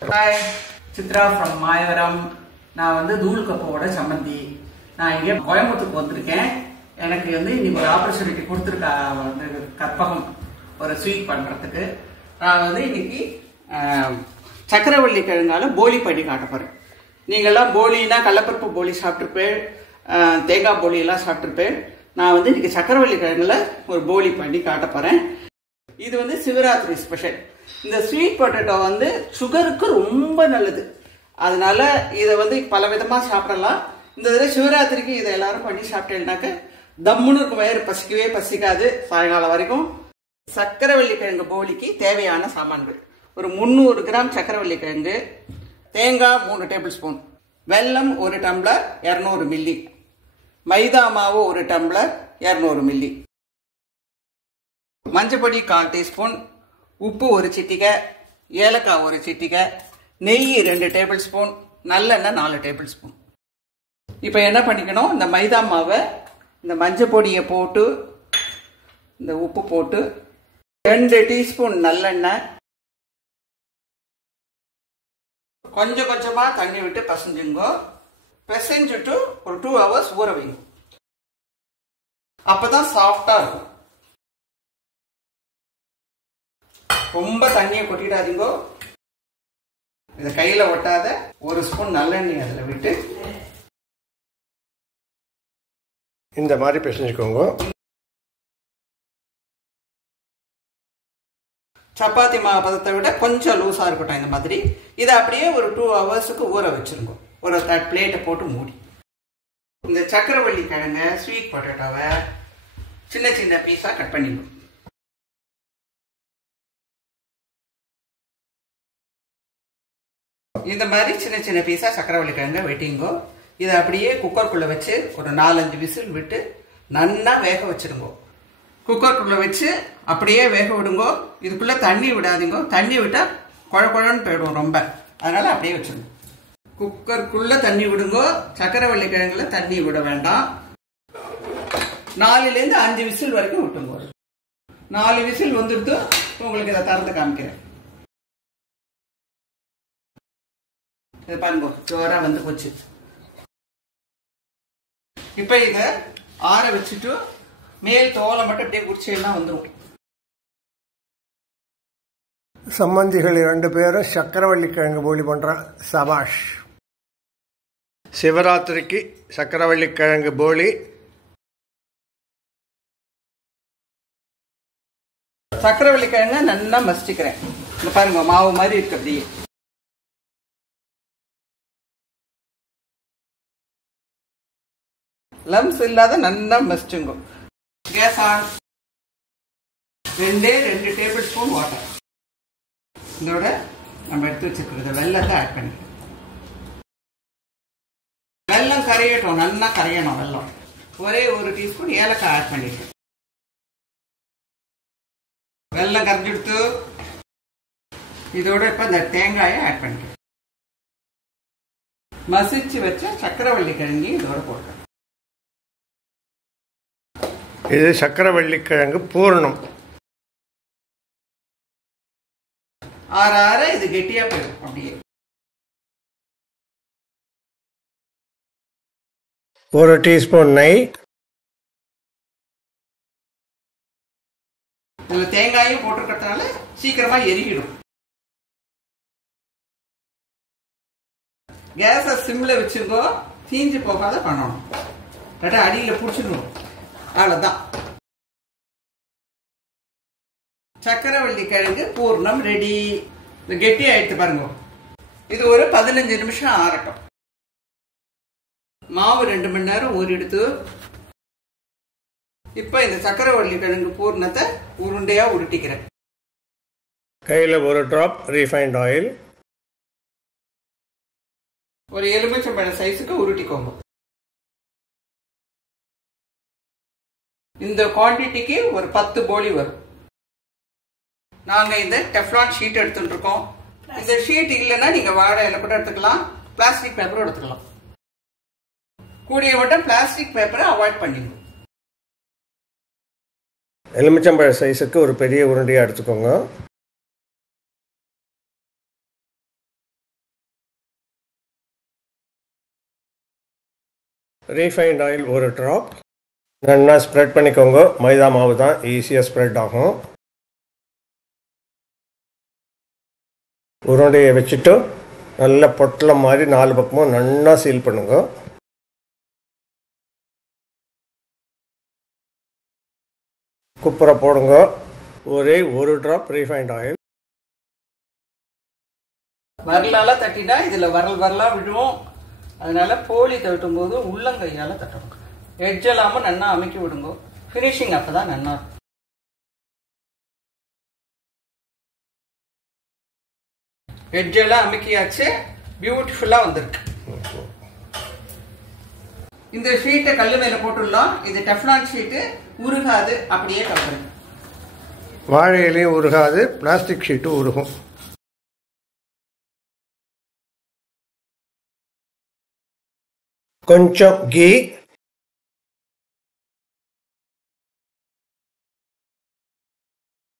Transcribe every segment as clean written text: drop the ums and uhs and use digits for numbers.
Hi, Chitra from Mayavaram. நான் வந்து தூள் கப்போட சம்மந்தி. நான் இங்கே கோயம்புத்தூருக்கு வந்திருக்கேன். எனக்கு வந்து இன்னைக்கு ஒரு ஆப்பர்ச்சுனிட்டி கொடுத்துருக்கா வந்து கற்பகம் ஒரு ஸ்வீட் பண்ணுறதுக்கு. நான் வந்து இன்னைக்கு சக்கரவள்ளி கிழங்கால போலி பண்ணி காட்ட போகிறேன். நீங்கள்லாம் போலின்னா கடலப்பருப்பு போலி சாப்பிட்ருப்பேன், தேங்காய் போலியெல்லாம் சாப்பிட்ருப்பேன். நான் வந்து இன்னைக்கு சக்கரவள்ளி கிழங்குல ஒரு போலி பண்ணி காட்ட போகிறேன். இது வந்து சிவராத்திரி ஸ்பெஷல். இந்த ஸ்வீட் பொட்டேட்டோ வந்து சுகருக்கு ரொம்ப நல்லது. அதனால இதை வந்து பல விதமாக சாப்பிடலாம். இந்த தடவை சிவராத்திரிக்கு இதை எல்லாரும் பண்ணி சாப்பிட்டேன்னாக்க தம்முன்னு இருக்கும், வயிறு பசிக்கவே பசிக்காது சாயங்காலம் வரைக்கும். சக்கரவள்ளி கிழங்கு போலிக்கு தேவையான சாமான்கள்: ஒரு 300 கிராம் சக்கரவள்ளி கிழங்கு, தேங்காய் 3 டேபிள் ஸ்பூன், வெல்லம் 1 டம்ளர் 200 மில்லி, மைதா மாவு 1 டம்ளர் 200 மில்லி, மஞ்சப்பொடி 1/4 டீஸ்பூன், உப்பு 1 சிட்டிகை, ஏலக்காய் 1 சிட்டிகை, நெய் 2 டேபிள் ஸ்பூன், நல்லெண்ணெய் 4 டேபிள் ஸ்பூன். இப்போ என்ன பண்ணிக்கணும், இந்த மைதா மாவை இந்த மஞ்சள் பொடியை போட்டு இந்த உப்பு போட்டு 2 டீஸ்பூன் நல்லெண்ணெய், கொஞ்சம் கொஞ்சமாக தண்ணி விட்டு பசைஞ்சுங்கோ. பிசைஞ்சுட்டு ஒரு 2 ஹவர்ஸ் ஊற வைங்க. அப்போதான் சாஃப்டாக இருக்கும். ரொம்ப தண்ணியை கொட்டிடாதீங்கோ. இதை கையில் ஒட்டாத 1 ஸ்பூன் நல்லெண்ணெய் அதில் விட்டு இந்த மாதிரி பிசைஞ்சுக்கோங்க. சப்பாத்தி மாவு பதத்தை விட கொஞ்சம் லூஸாக இருக்கட்டும் இந்த மாதிரி. இதை அப்படியே ஒரு 2 ஹவர்ஸுக்கு ஊற வச்சுருங்க. ஒரு பிளேட்டை போட்டு மூடி. இந்த சக்கரவள்ளி கிழங்க ஸ்வீட் பொட்டேட்டோவை சின்ன சின்ன பீஸாக கட் பண்ணிக்கணும். இந்த மாதிரி சின்ன சின்ன பீஸாக சக்கரவள்ளி கிழங்க வெட்டிங்கோ. இதை அப்படியே குக்கருக்குள்ளே வச்சு ஒரு 4-5 விசில் விட்டு நல்லா வேக வச்சுருங்கோ. குக்கருக்குள்ளே வச்சு அப்படியே வேக விடுங்கோ. இதுக்குள்ளே தண்ணி விடாதீங்கோ. தண்ணி விட்டால் குழன்னு போயிடும் ரொம்ப. அதனால் அப்படியே வச்சுருங்க. குக்கருக்குள்ளே தண்ணி விடுங்கோ. சக்கரவள்ளி கிழங்குல தண்ணி விட வேண்டாம். 4லேருந்து 5 விசில் வரைக்கும் விட்டுங்கோ. 4 விசில் வந்துட்டு உங்களுக்கு இதை திறந்து காமிக்கிறேன். இது பாருங்க, ஜோரா வந்து போச்சு. இப்ப இத ஆற வச்சுட்டு மேல் தோலை மட்டும் அப்படியே குடிச்செல்லாம் வந்துடும். சம்பந்திகள் 2 பேரும் சக்கரவள்ளி கிழங்கு போலி பண்றான். சபாஷ். சிவராத்திரிக்கு சக்கரவள்ளி கிழங்கு போலி. சக்கரவள்ளி கிழங்க நல்லா மசிச்சுக்கிறேன். இந்த பாருங்க, மாவு மாதிரி இருக்கு. அப்படியே லம்ஸ் இல்லாத நல்லா மசிச்சுங்க. Gas on. 2 tablespoon water. இதோட நம்ம எடுத்து வச்சிருக்கிறத வெல்லத்தை ஆட் பண்ணிக்கலாம். வெல்லம் கரையட்டும், நல்லா கரையணும் வெல்லம். ஒரே 1 டீஸ்பூன் ஏலக்காய் ஆட் பண்ணிட்டேன். வெல்லம் கரைஞ்சிடுத்து. இதோட இப்ப இந்த தேங்காயை ஆட் பண்ணிட்டேன். மசிச்சு வச்ச சக்கரவள்ளி கிழங்கி இதோட போட்டேன். இது சக்கரவள்ளி கிழங்கு பூரணம். ஆற இது கெட்டியா போயிடும். அப்படியே 1 டீஸ்பூன் நெய். இதுல தேங்காயும் போட்டிருக்கிறதுனால சீக்கிரமா எரிக்கிடும். கேஸை சிம்ல வச்சுக்கோ. தீஞ்சு போகாத பண்ணணும். அடியில புடிச்சிடணும். அவ்வளவுதான். சக்கரவள்ளி கிழங்கு பூர்ணம் ரெடி. கெட்டி ஆயிடுத்து பாருங்க. இது ஒரு 15 நிமிஷம் ஆறட்டும். மாவு 2 மணி நேரம் ஊறிடுத்து. இப்ப இந்த சக்கரவள்ளி கிழங்கு பூர்ணத்தை உருண்டையா உருட்டிக்கிறேன். கையில் 1 டிராப் ரீஃபைண்ட் ஆயில். ஒரு எலுமிச்சம்பழம் சைஸுக்கு உருட்டிக்கோங்க. இந்த குவான்டிட்டிக்கு ஒரு 10 போலி வரும். நாங்க இந்த டெஃப்லான் ஷீட் எடுத்துட்டு இருக்கோம். இந்த ஷீட் இல்லைன்னா நீங்க வாழை இலை கூட எடுத்துக்கலாம், பிளாஸ்டிக் பேப்பரும் எடுத்துக்கலாம். கூடிய மட்டும் பிளாஸ்டிக் பேப்பரை அவாய்ட் பண்ணிடுங்க. எலுமிச்சம்பழ சைஸுக்கு ஒரு பெரிய உருண்டையாக எடுத்துக்கோங்க. ரீஃபைண்ட் ஆயில் ஒரு ட்ராப். நல்லா ஸ்ப்ரெட் பண்ணிக்கோங்க. மைதா மாவு தான், ஈஸியாக ஸ்ப்ரெட் ஆகும். உருண்டையை வச்சுட்டு நல்ல பொட்டலம் மாதிரி 4 பக்கமும் நல்லா சீல் பண்ணுங்க. குப்புரை போடுங்க. ஒரே ஒரு ட்ராப் ரீஃபைண்ட் ஆயில். வரலால தட்டினா இதுல வரலா விடுவோம். அதனால போலி தட்டும் போது உள்ளங்கையால தட்டணும். எட்ஜ் இல்லாம நல்லா அமைக்கி விடுங்க. ஃபினிஷிங் அப்பதான் நல்லா இருக்கும். எட்ஜ் எல்லாம் அமைக்கியாச்சு. பியூட்டிஃபுல்லா வந்திருக்கு. இந்த ஷீட்டை கல்லு மேல போட்டுடலாம். இது டெஃப்லான் ஷீட்டு, உருகாது, அப்படியே கலந்துரும். வாழை இலையும் உருகாது, பிளாஸ்டிக் ஷீட்டு உருகும். கொஞ்சம் கீ,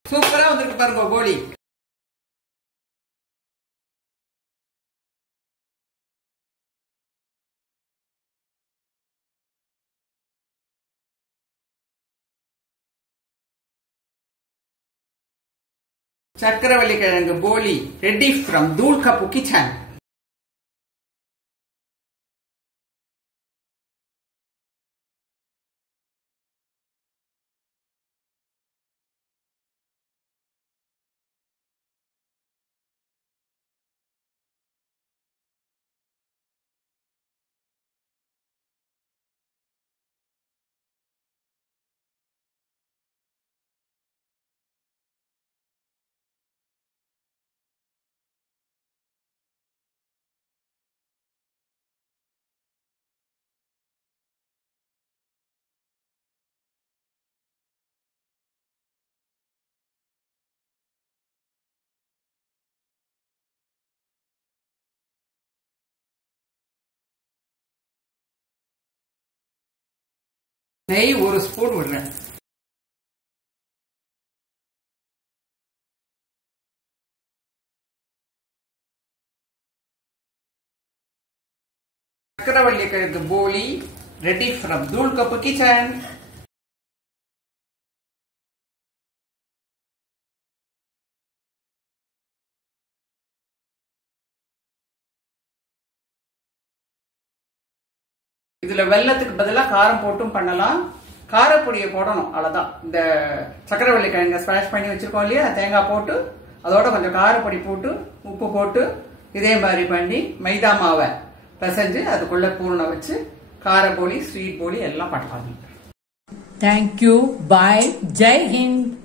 சூப்பரா வந்திருக்கு பாருங்க போலி. சக்கரவள்ளி கிழங்கு போலி ரெடி ஃப்ரம் தூள் கப்பு கிச்சன். நெய் ஒரு ஸ்பூன் விடுறேன். சக்கரவள்ளி கிழங்கு போலி ரெடி ஃப்ரம் தூள் கப்பு கிச்சன். இதுல வெல்லத்துக்கு பதிலாக காரம் போட்டும் பண்ணலாம். காரப்பொடியை போடணும், அவ்வளவுதான். இந்த சக்கரவள்ளி கிழங்க ஸ்மாஷ் பண்ணி வச்சிருக்கோம் இல்லையா, தேங்காய் போட்டு அதோட கொஞ்சம் காரப்பொடி போட்டு உப்பு போட்டு இதே மாதிரி பண்ணி மைதா மாவை பிசைஞ்சு அதுக்குள்ள பூர்ணம் வச்சு கார போலி, ஸ்வீட் போலி எல்லாம் பண்ணலாம். தேங்க்யூ. பாய். ஜெய் ஹிந்த்.